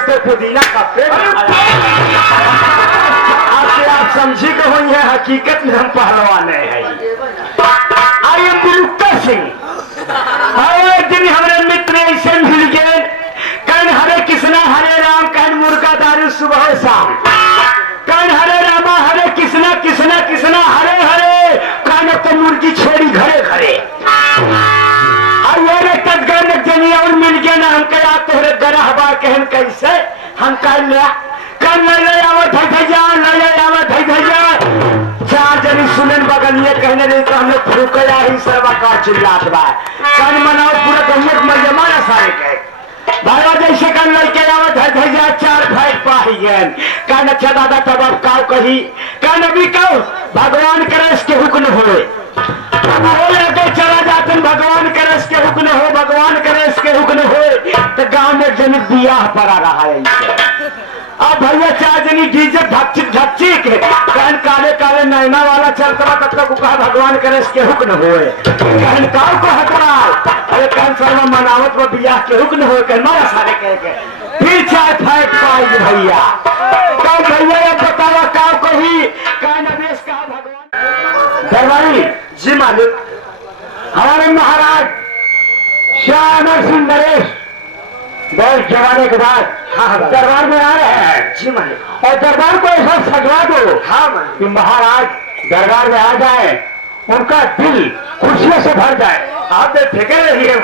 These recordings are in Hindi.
से पुदीना का पेड़ आपसे आप समझी को हुई है, हकीकत में हम पहलवान है। I am Bilukta Singh. एक दिन हमारे मित्र ऐसे मिल गए, कहन हरे कृष्णा हरे राम, कहन मुर्गा दारू सुबह शाम, कहन हरे रामा हरे कृष्णा कृष्णा कृष्णा हरे हरे, कहन तो मुर्गी छेड़ी घरे घरे। और मिल गया ना हम कहा तोहरे गरह बा, कहन कैसे हम कह लिया, कल ले आवत है भैया, ले आवत है भैया। चार जनी सुनन बगलिए कहने रही तो हमने फूकया ही सरवा का चिल्लात बा, कन मनाओ पूरा गम्मत मजे मारा सारे के भाई जैसे कल लड़के आवत है भैया, चार भाई पाही गए, कहन अच्छा दादा तब अब काव कही, कहन अभी काव भगवान करे इसके हुक्म होए, चला जाते भगवान करे इसके हुक्म हो, भगवान करे इसके हुक्म हो। तो गांव में जन बियाह पड़ा रहा है इसे। अब भैया चार जनी डीजे धपचिक धपचिक, कहन काले काले नैना वाला चलता तब तक कहा भगवान करे इसके हुक्म होए, कहन काव को हकवाल, अरे कहन सर्व मनावत वो बियाह के हुक्म हो, कहन मारा सारे कह के फिर चाय फाइट पाई भैया। कब भैया बतावा काव कही, कहन अवेश कहा भगवान दरबारी जी मालिक, हमारे महाराज श्याम सिंह नरेश बहुत जमाने के बाद दरबार में आ रहे हैं जी मालिक, और दरबार को ऐसा सजवा दो कि महाराज दरबार में आ जाए, उनका दिल खुशियों से भर जाए। आप फिक्र रहिए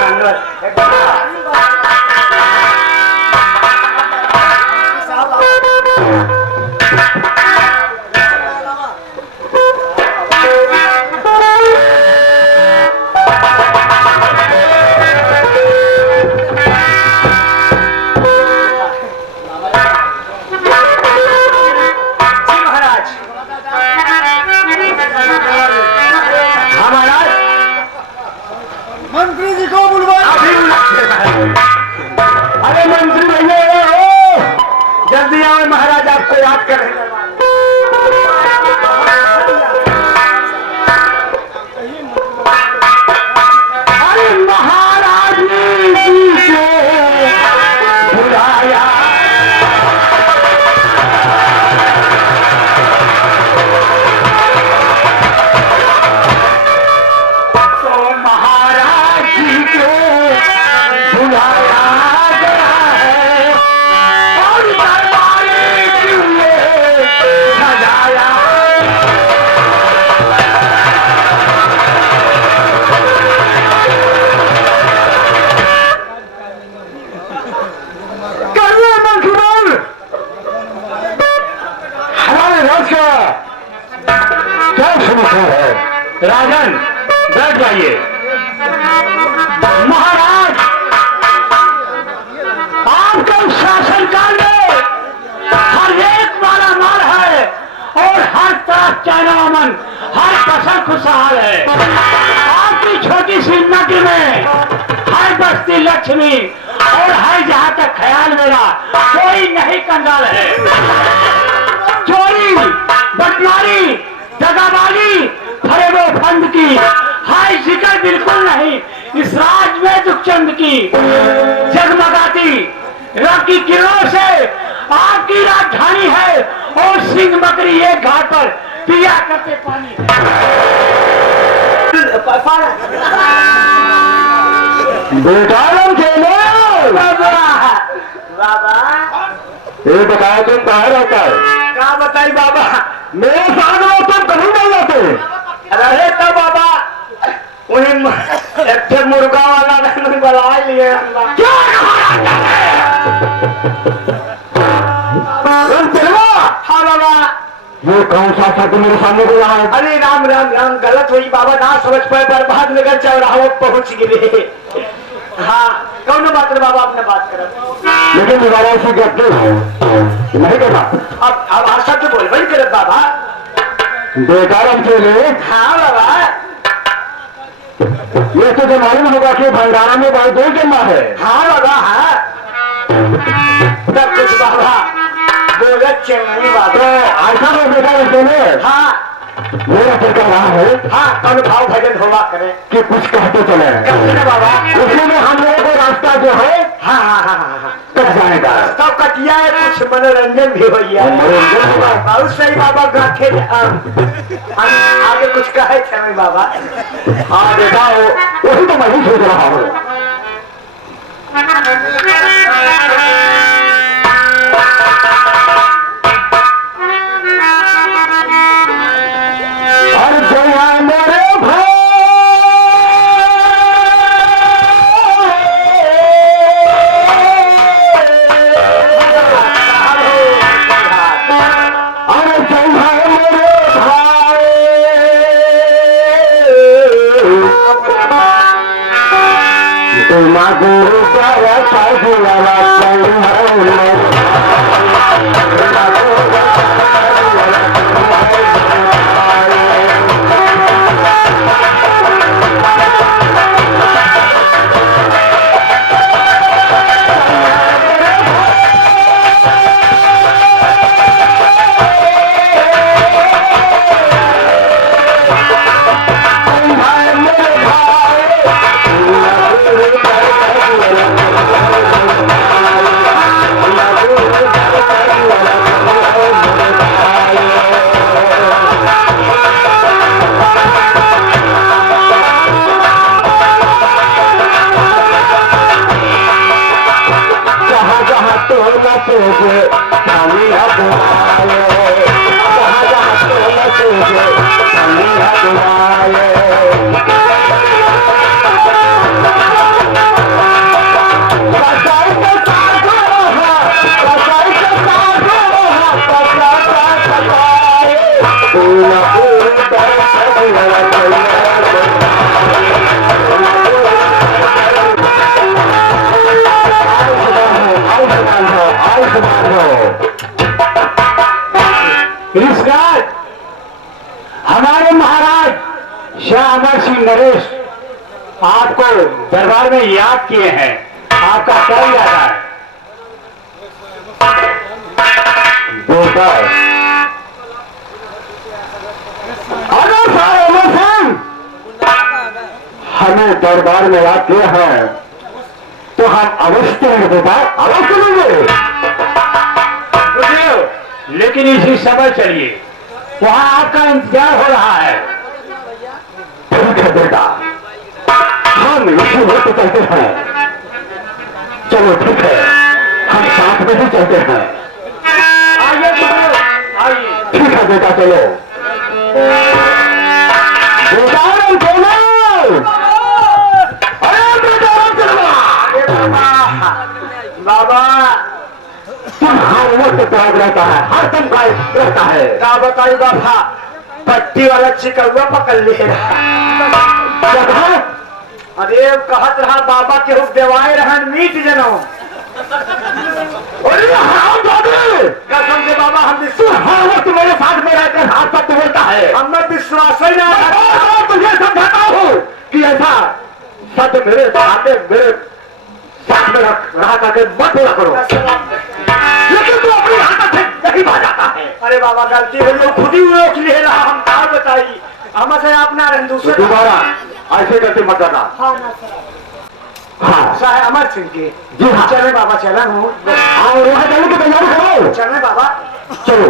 महाराज, आपको याद कर रहे हैं। अरे महाराज जी से बुलाया, तो महाराज जी को बुलाया राजन, बैठ जाइए। महाराज, आपका शासनकाल में हर एक मारा मार है और हर तरफ चाइना अमन, हर फसल खुशहाल है। आपकी छोटी सी नगरी में हर बस्ती लक्ष्मी और हर जहां तक ख्याल मेरा कोई नहीं कंगाल है। चोरी बटवारी दगाबाजी फरेबो फंद की हाय जिक्र बिल्कुल नहीं इस राज में दुखचंद की। जगमगाती रॉकी किरणों से आपकी राजधानी है और सिंह बकरी एक घाट पर पिया करते पानी। बेटा बाबा बाबा ये बताया तुम कहाँ रहता है? क्या बताई बाबा, मेरे साथ में तुम कहीं नहीं जाते। अरे तो बाबा उन्हें एक मुर्गा वाला नहीं बुला लिए। क्या हाँ बाबा, ये कौन सा शब्द मेरे सामने बोला है? अरे राम राम राम, गलत हुई बाबा, ना समझ पाए, बर्बाद नगर चौराहा पहुंच गए। हाँ कौन बात है बाबा, आपने बात करा लेकिन दोबारा ऐसा नहीं करना। अब आशा तो बोल भाई कर बाबा बेकार के लिए। हाँ बाबा, ये तो मालूम होगा कि भंडारा में भाई दो जन्मा है। हाँ बाबा, हाँ तब कुछ बाबा बोलत चलनी बाबा ऐसा हो बेटा। हाँ मेरा फिर रहा है। हाँ कौन भाव भजन होगा करे कि कुछ कहते चले बाबा, उसी में हम लोगों को रास्ता जो है हाँ हाँ हाँ हाँ कट जाएगा, सब कट बतिया है, कुछ मनोरंजन भी हो गया। बहुत सही बाबा गाथे आगे कुछ कहे थे बाबा। हाँ बेटा वही तो मैं ही सोच रहा हूँ। हमारे महाराज शाह अमर सिंह नरेश आपको दरबार में याद किए हैं। आपका क्या इरादा है? बेटा अमर सिंह हमें दरबार में याद किए हैं तो हम अवश्य हैं बेटा, अवश्य लेंगे। लेकिन इसी समय चलिए, वहां आपका इंतजार हो रहा है। ठीक है बेटा, हम इसी वक्त चलते हैं। चलो ठीक है, हम साथ में ही चलते हैं। आइए आइए। ठीक है बेटा, चलो बेटा। बाबा तुम हर वक्त गायब रहता है, हर दम गायब रहता है। क्या बताइए बाबा, पट्टी वाला चिकौआ पकड़ लिए अरे कहत रहा बाबा के हुक देवाए रहन मीट जनो। कसम से बाबा हम हर वक्त मेरे साथ में रहकर हाथ पर बोलता है। हमें विश्वास ही ना तुझे समझाता हूँ कि ऐसा सत्य मेरे साथ में रहा करके मत बोला करो। लेकिन तू अपनी हाथ से नहीं भाग जाता है। अरे बाबा गलती हो गई, खुद ही रोक लिए रहा। हम क्या बताइए, हमसे अपना रहे दूसरे दोबारा ऐसे करके मत करना। हाँ साहब अमर सिंह की जी हाँ। चले बाबा, चला हूँ और वहाँ जाने की तैयारी करो। चले बाबा, चलो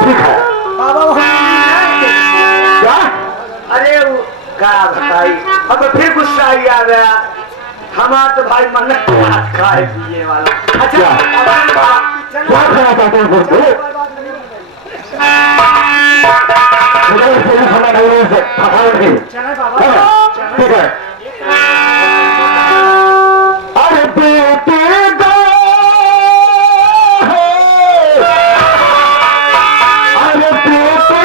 ठीक है बाबा। क्या? अरे क्या बताई, अब फिर गुस्सा ही आ गया। हमारा तो भाई मन खाए पिए वाला। अच्छा क्या कहना चाहते हैं? चले बाबा, ठीक है। अरे बेटे अरे बेटे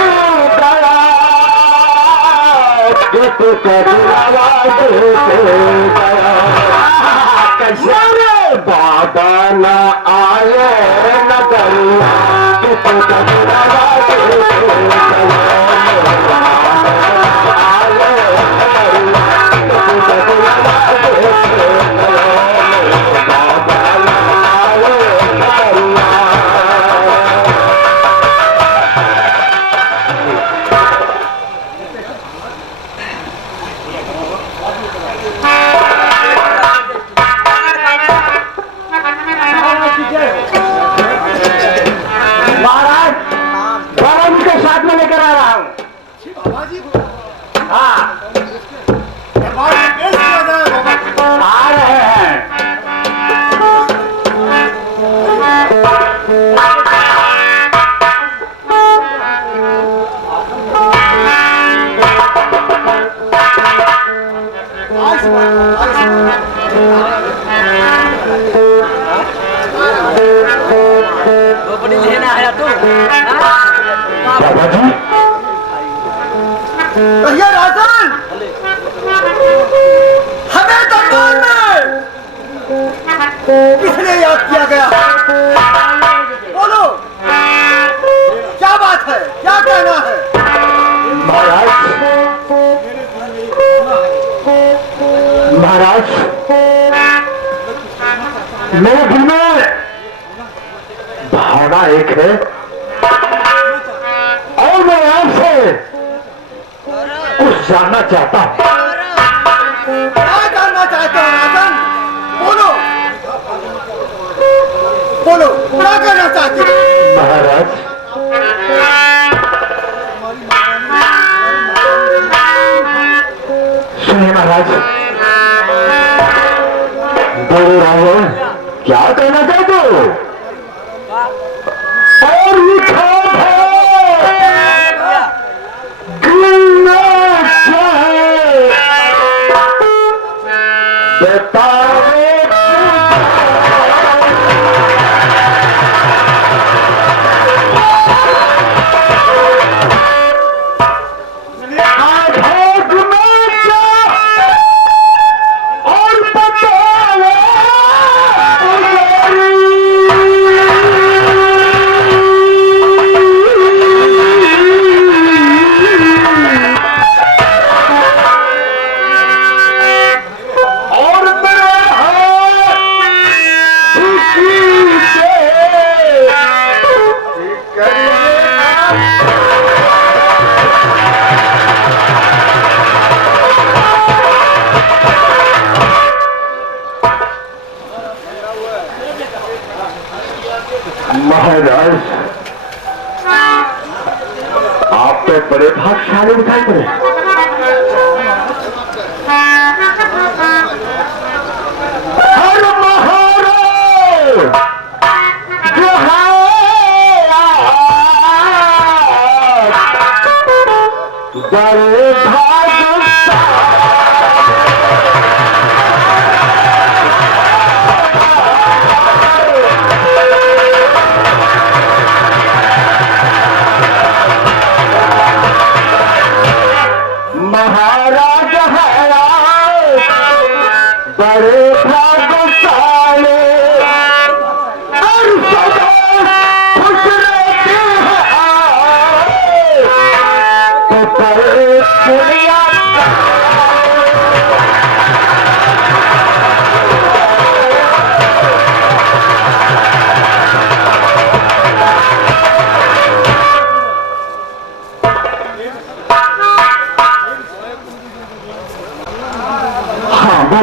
कैसे बाबा न आए न करिया किसने याद किया गया? बोलो, क्या बात है, क्या कहना है? महाराज, महाराज, मेरे दिल में भावना एक है और मैं आपसे कुछ जानना चाहता हूं। क्या जानना चाहते हो राजन? बोलो, बोलो, क्या कहना चाहते हो? महाराज, सुनिए महाराज, बोलो राहो, क्या कहना चाहते हो? और लिखा है गिरना चाहे बताओ। महाराज, आप तो बड़े भाग्यशाली दिखाई पड़े। हर महाराज जो है बड़े महाराज है बड़े भाग्यशाली और सदा खुश रहते हैं तो बड़े दुनिया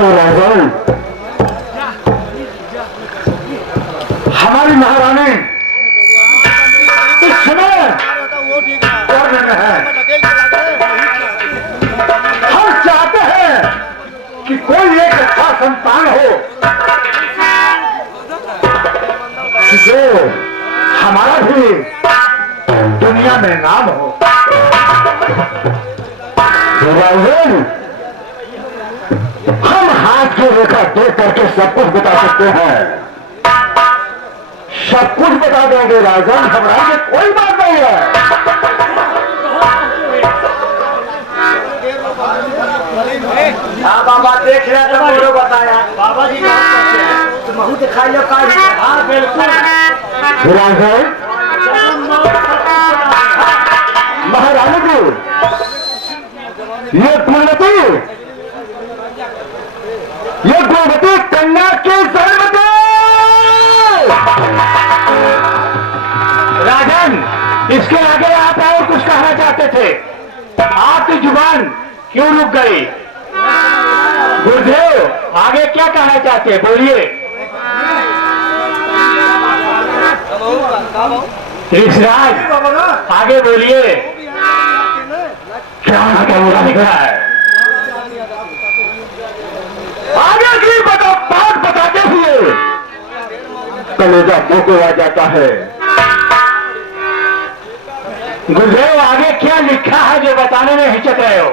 राजन, हमारी महारानी इस समय करने में है। हम चाहते हैं कि कोई एक अच्छा संतान हो जो हमारा भी दुनिया में नाम हो। राजन, हम हाथ की रेखा देख करके सब कुछ बता सकते हैं, सब कुछ बता देंगे राजन, घबराने की कोई बात नहीं है। हाँ बाबा, देख रहे तो मोरो बताया बाबा जी तो महू दिखाई लो। हाँ बिल्कुल राजन, महारानी जी, ये पूर्णवती, ये गुणवती कन्या की जरूरत है। राजन, इसके आगे आप और कुछ कहना चाहते थे, आपकी जुबान क्यों रुक गई? गुरुदेव, आगे क्या कहना चाहते हैं, बोलिए। ऋषिराज, आगे बोलिए, क्या क्या लिखा है? आगे की बात बताते हुए कलेजा मुंह आ जाता है। गुरुदेव, आगे क्या लिखा है जो बताने में हिचक रहे हो?